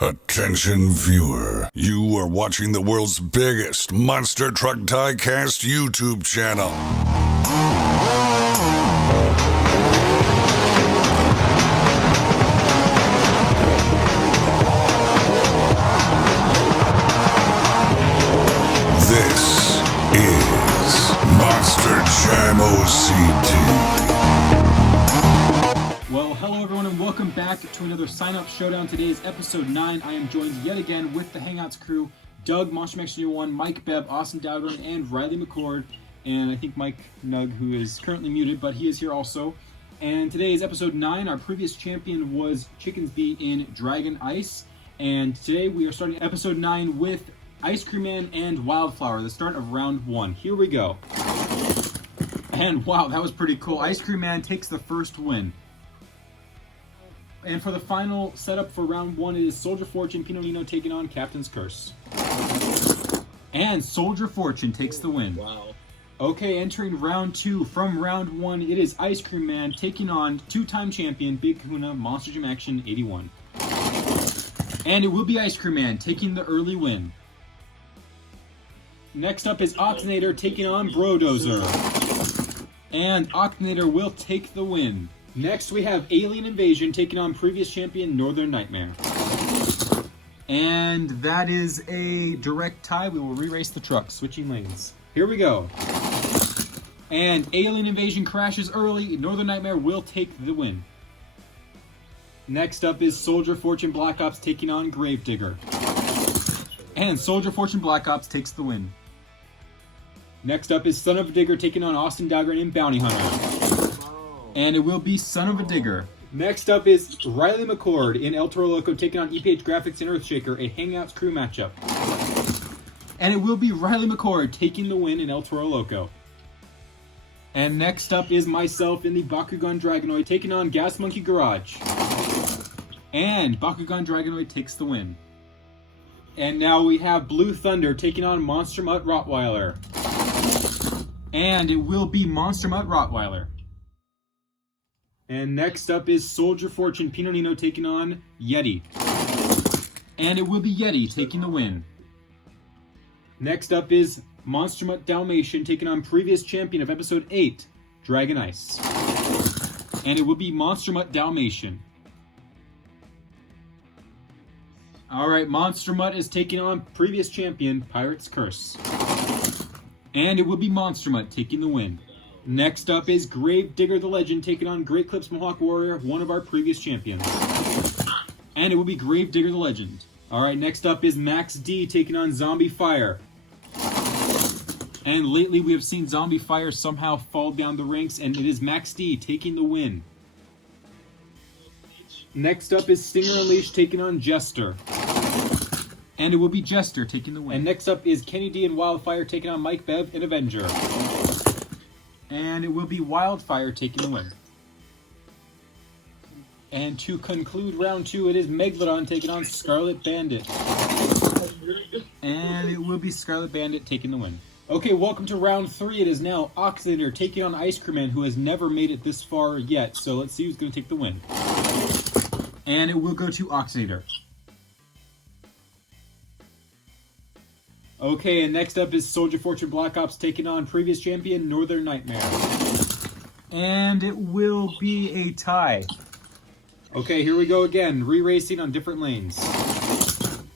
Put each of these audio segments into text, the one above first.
Attention viewer, you are watching the world's biggest Monster Truck Diecast YouTube channel. This is Monster Jam OCD. Well, hello everyone and welcome back to another sign-up showdown. Today is episode 9. I am joined yet again with the Hangouts crew, Doug, Monster Max 1, Mike Bebb, Austin Dowdern, and Riley McCord. And I think Mike Nug, who is currently muted, but he is here also. And today is episode 9. Our previous champion was Chickensby in Dragon Ice. And today we are starting episode 9 with Ice Cream Man and Wildflower, the start of round 1. Here we go. And wow, that was pretty cool. Ice Cream Man takes the first win. And for the final setup for round 1, it is Soldier Fortune, Pinolino taking on Captain's Curse. And Soldier Fortune takes the win. Wow. Okay, entering round 2 from round 1, it is Ice Cream Man taking on two-time champion Big Kahuna, Monster Jam Action 81. And it will be Ice Cream Man taking the early win. Next up is Oct'S taking on Brodozer. And Oct'S will take the win. Next, we have Alien Invasion taking on previous champion Northern Nightmare. And that is a direct tie. We will re-race the truck, switching lanes. Here we go. And Alien Invasion crashes early. Northern Nightmare will take the win. Next up is Soldier Fortune Black Ops taking on Gravedigger. And Soldier Fortune Black Ops takes the win. Next up is Son of a Digger taking on Austin Dowdern and Bounty Hunter. And it will be Son of a Digger. Next up is Riley McCord in El Toro Loco taking on EPH Graphics and Earthshaker, a Hangouts crew matchup. And it will be Riley McCord taking the win in El Toro Loco. And next up is myself in the Bakugan Dragonoid taking on Gas Monkey Garage. And Bakugan Dragonoid takes the win. And now we have Blue Thunder taking on Monster Mutt Rottweiler. And it will be Monster Mutt Rottweiler. And next up is Soldier Fortune Pinolino taking on Yeti. And it will be Yeti taking the win. Next up is Monster Mutt Dalmatian taking on previous champion of episode 8, Dragon Ice. And it will be Monster Mutt Dalmatian. Alright, Monster Mutt is taking on previous champion, Pirate's Curse. And it will be Monster Mutt taking the win. Next up is Gravedigger the Legend taking on Great Clips Mohawk Warrior, one of our previous champions. And it will be Gravedigger the Legend. Alright, next up is Max D taking on Zombie Fire. And lately we have seen Zombie Fire somehow fall down the ranks, and it is Max D taking the win. Next up is Stinger Unleashed taking on Jester. And it will be Jester taking the win. And next up is Kenny D and Wildfire taking on Mike Bev and Avenger. And it will be Wildfire taking the win. And to conclude round 2, it is Megalodon taking on Scarlet Bandit. And it will be Scarlet Bandit taking the win. Okay, welcome to round 3. It is now Ocd'S taking on Ice Cream Man, who has never made it this far yet. So let's see who's going to take the win. And it will go to Ocd'S. Okay, and next up is Soldier Fortune Black Ops taking on previous champion Northern Nightmare. And it will be a tie. Okay, here we go again, re-racing on different lanes.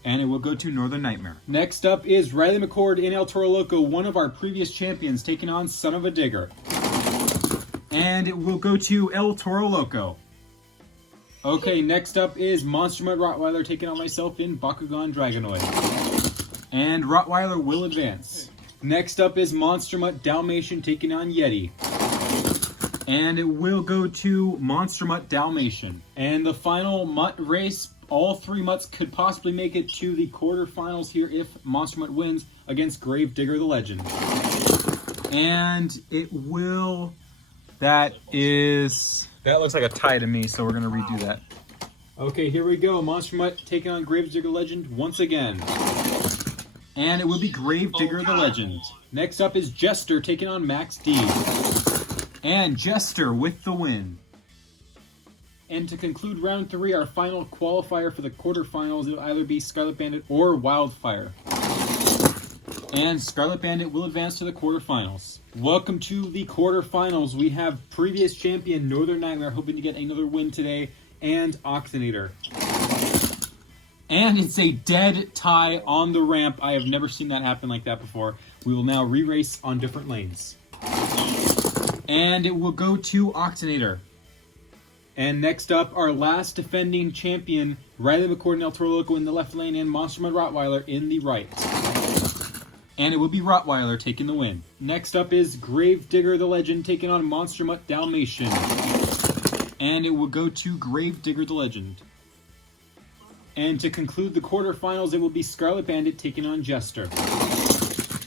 And it will go to Northern Nightmare. Next up is Riley McCord in El Toro Loco, one of our previous champions, taking on Son of a Digger. And it will go to El Toro Loco. Okay, next up is Monster Mutt Rottweiler taking on myself in Bakugan Dragonoid. And Rottweiler will advance. Next up is Monster Mutt Dalmatian taking on Yeti. And it will go to Monster Mutt Dalmatian. And the final Mutt race, all 3 Mutts could possibly make it to the quarterfinals here if Monster Mutt wins against Gravedigger the Legend. And it will... That looks like a tie to me, so we're going to redo that. Okay, here we go. Monster Mutt taking on Gravedigger Legend once again. And it will be Gravedigger the Legend. Next up is Jester taking on Max D. And Jester with the win. And to conclude round 3, our final qualifier for the quarterfinals, it will either be Scarlet Bandit or Wildfire. And Scarlet Bandit will advance to the quarterfinals. Welcome to the quarterfinals. We have previous champion Northern Nightmare hoping to get another win today, and Ocd'S. And it's a dead tie on the ramp. I have never seen that happen like that before. We will now re-race on different lanes. And it will go to Ocd'S. And next up, our last defending champion, Riley McCord and El Toro Loco in the left lane, and Monster Mud Rottweiler in the right. And it will be Rottweiler taking the win. Next up is Gravedigger the Legend taking on Monster Mutt Dalmatian. And it will go to Gravedigger the Legend. And to conclude the quarterfinals, it will be Scarlet Bandit taking on Jester.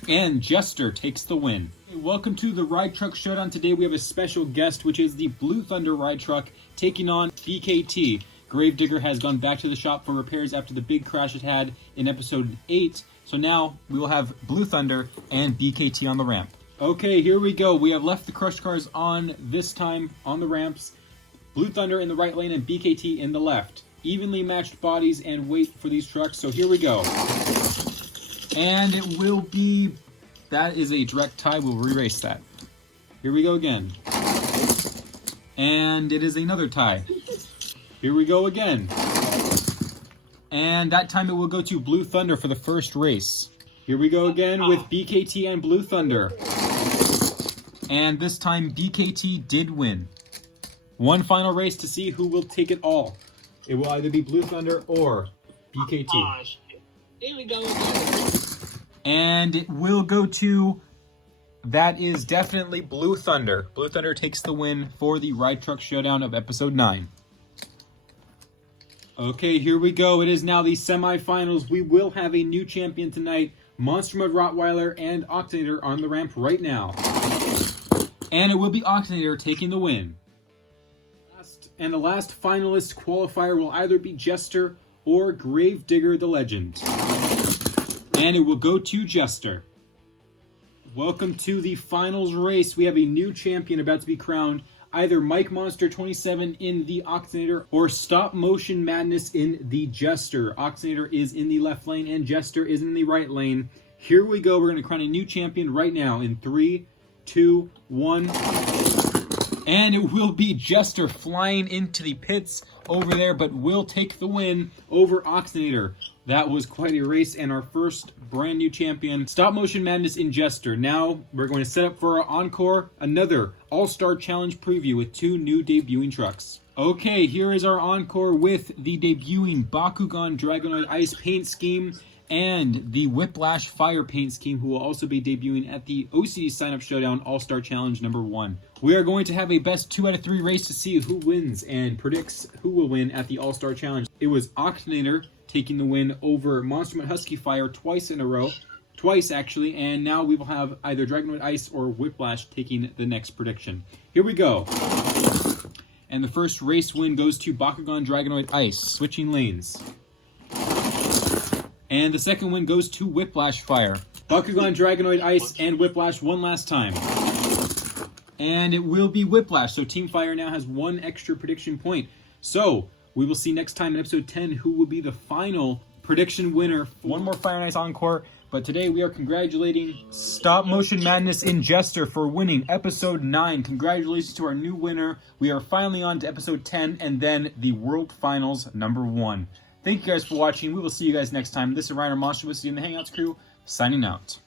And Jester takes the win. Welcome to the Ride Truck Showdown. Today we have a special guest, which is the Blue Thunder Ride Truck taking on BKT. Gravedigger has gone back to the shop for repairs after the big crash it had in episode 8. So now we will have Blue Thunder and BKT on the ramp. Okay, here we go. We have left the crush cars on this time on the ramps. Blue Thunder in the right lane and BKT in the left. Evenly matched bodies and weight for these trucks. So here we go. And it will be... That is a direct tie. We'll re-race that. Here we go again. And it is another tie. Here we go again. And that time it will go to Blue Thunder for the first race. Here we go again with BKT and Blue Thunder. And this time BKT did win. One final race to see who will take it all. It will either be Blue Thunder or BKT. Here we go again. And it will go to... That is definitely Blue Thunder. Blue Thunder takes the win for the Ride Truck Showdown of Episode 9. Okay, here we go. It is now the semifinals. We will have a new champion tonight. Monster Mud Rottweiler and Ocd'S on the ramp right now. And it will be Ocd'S taking the win. And the last finalist qualifier will either be Jester or Gravedigger the Legend. And it will go to Jester. Welcome to the finals race. We have a new champion about to be crowned. Either Mike Monster 27 in the Ocd'S or Stop Motion Madness in the Jester. Ocd'S is in the left lane and Jester is in the right lane. Here we go. We're going to crown a new champion right now in 3, 2, 1. And it will be Jester flying into the pits over there, but will take the win over Ocd'S. That was quite a race and our first brand new champion. Stop Motion Madness in Jester. Now we're going to set up for our Encore, another All-Star Challenge preview with 2 new debuting trucks. Okay, here is our Encore with the debuting Bakugan Dragonoid Ice paint scheme and the Whiplash Fire paint scheme, who will also be debuting at the OCD Sign-Up Showdown All-Star Challenge number 1. We are going to have a best 2 out of 3 race to see who wins and predicts who will win at the All-Star Challenge. It was Ocd'S taking the win over Monster Mutt Husky Fire twice in a row. Twice, actually, and now we will have either Dragonoid Ice or Whiplash taking the next prediction. Here we go. And the first race win goes to Bakugan Dragonoid Ice, switching lanes. And the second win goes to Whiplash Fire. Bakugan Dragonoid Ice and Whiplash one last time. And it will be Whiplash, so Team Fire now has 1 extra prediction point. So, we will see next time in episode 10 who will be the final prediction winner. 1 more Fire and Ice Encore, but today we are congratulating Stop Motion Madness in Jester for winning episode 9. Congratulations to our new winner. We are finally on to episode 10 and then the World Finals number 1. Thank you guys for watching. We will see you guys next time. This is Ryan Monster with the Hangouts crew, signing out.